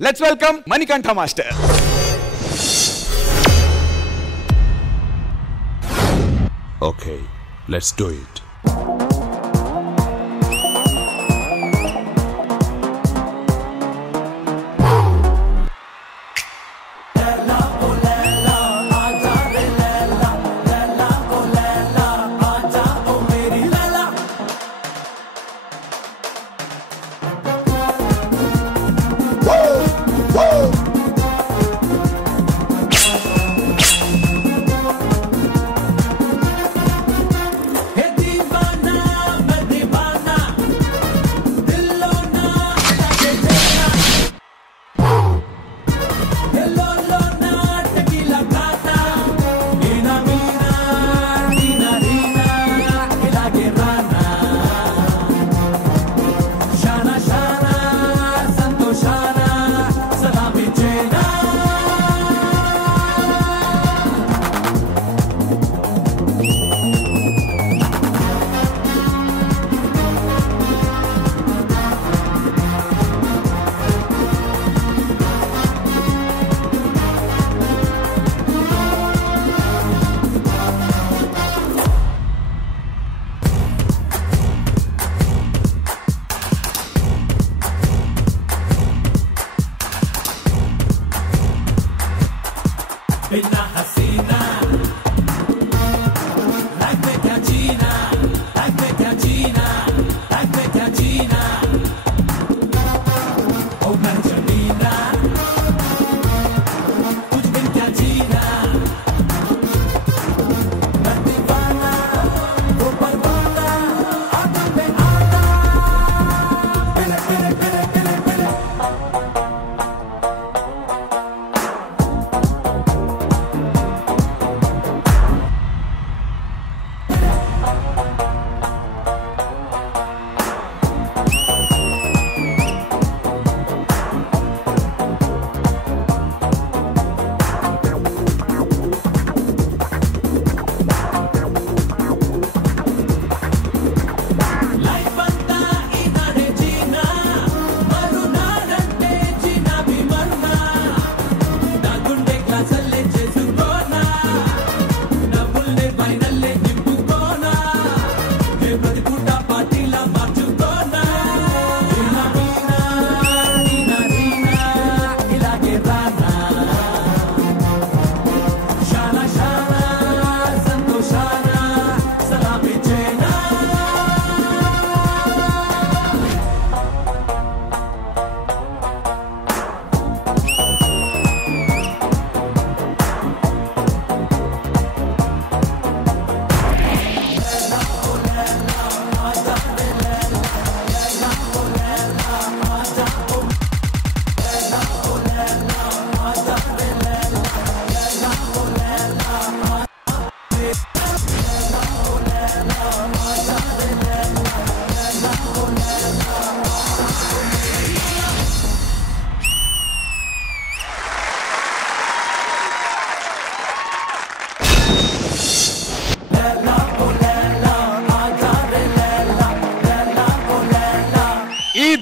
Let's welcome Manikantha Master. Okay, let's do it.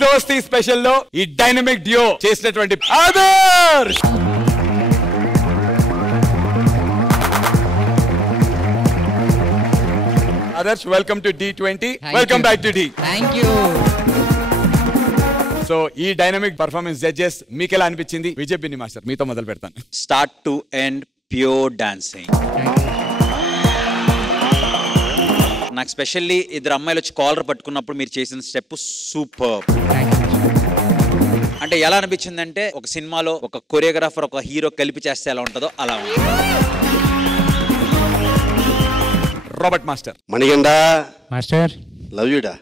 దోస్తి special లో ఈ డైనమిక్ డ్యూ చేసినటువంటి Adarsh Adarsh welcome to D20 welcome back to D thank you so ఈ dynamic performance judges మీకు ఎలా అనిపించింది విజయ్ బిన్ని మాస్టర్ మీతో మొదలు పెడతాను start to end pure dancing నాకు స్పెషల్లీ ఇద్దరు అమ్మాయిలు వచ్చి కాలర్ పట్టుకున్నప్పుడు మీరు చేసిన స్టెప్ సూపర్ అంటే ఎలా అనిపించిందంటే ఒక సినిమాలో ఒక కొరియోగ్రాఫర్ ఒక హీరో కలిపి చేస్తే ఎలా ఉంటుందో అలా ఉంది Robert master Manikanda master love you డా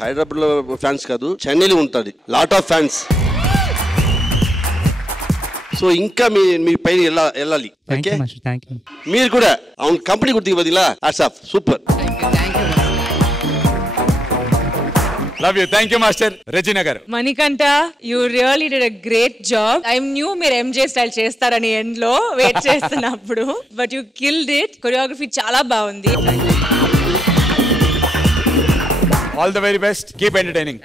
హైదరాబాద్ లో ఫ్యాన్స్ కాదు చెన్నైలో ఉంటుంది లాట్ ఆఫ్ ఫ్యాన్స్ సో ఇంకా మీ పైన వెళ్ళాలి ఓకే మీరు కూడా అవును కంపెనీ గుర్తికి బదిలా ఆసాఫ్ super love you thank you master Regina గారు Manikantha, you really did a great job. I knew మీరు MJ స్టైల్ చేస్తారని ఎండ్ లో వెయిట్ చేస్తున్నప్పుడు but you killed it choreography చాలా బాగుంది all the very best keep entertaining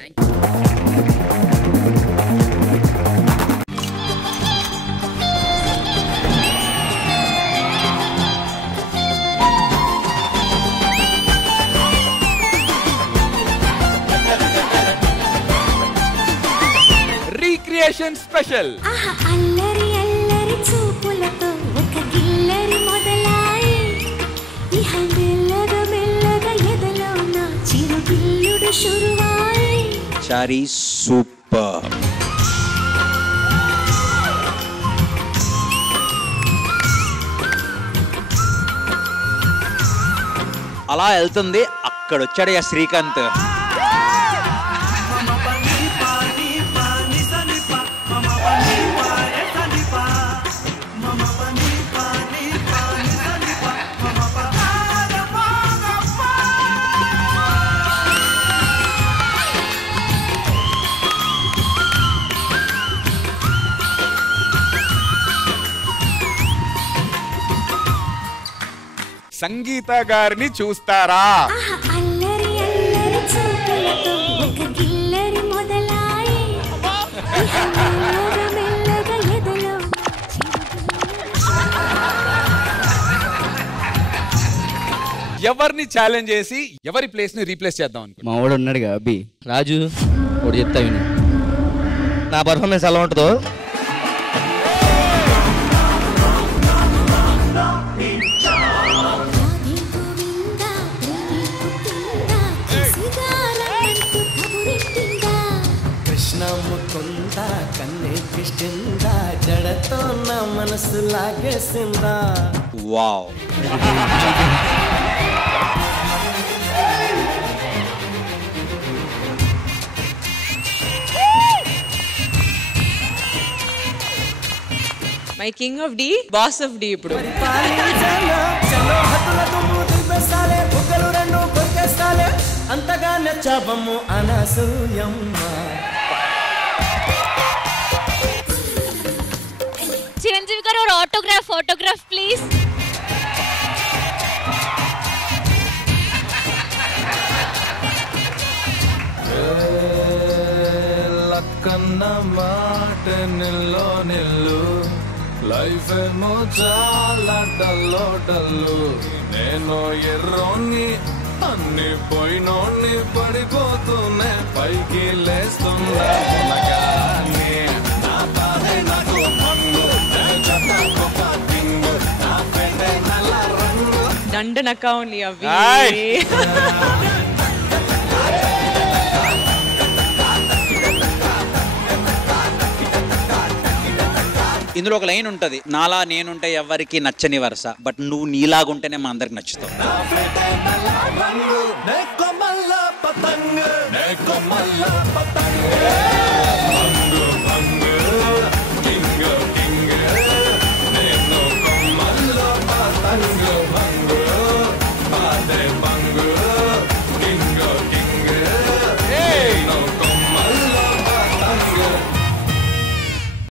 fashion special. అల్లరి అల్లరి చూపులతో ఒక గిల్లరి మొదలాయి ఇహ మెల్లగా మెల్లగా ఎదలో నా చిరుగిల్లుడు శురువాయి. చారీ సూపర్. అలా వెళ్తుంది, అక్కడ వచ్చాడు ఆ శ్రీకాంత్. సంగీత గారిని చూస్తారా? అల్లరి అల్లరి చూపులతో ఒక గిల్లరి మొదలాయి ఇహ మెల్లగా మెల్లగా ఎదలో ఎవరిని ఛాలెంజ్ చేసి ఎవరి ప్లేస్ ని రీప్లేస్ చేద్దాం అనుకో. మా వాడు ఉన్నాడుగా అబ్బి రాజు, వాడు చెప్తా విను. నా పర్ఫార్మెన్స్ ఎలా ఉంటుందో ముకుందా కన్నే కిష్టిందా జడతో నా మనసు లాగేసిందా. Wow. My king of the, boss of the. ఇప్పుడు అంతగా నచ్చాబమ్ము అనసూయమ్మ. చిరంజీవి గారు ఆటోగ్రాఫ్ ప్లీజ్. లక్కన్న మాట నిల్లో నిల్లు లైఫ్ ఏమో చాలా డల్లో డల్లు. నేను ఎర్రోని అన్ని పోయినోని పడిపోతూనే పైకి లేస్తున్నా. దండనక ఉంది అవి. ఇందులో ఒక లైన్ ఉంటది, నాలా నేనుంటే ఎవరికి నచ్చని వరుస, బట్ నువ్వు నీలాగుంటేనే మా అందరికి నచ్చుతావు. neko mala patang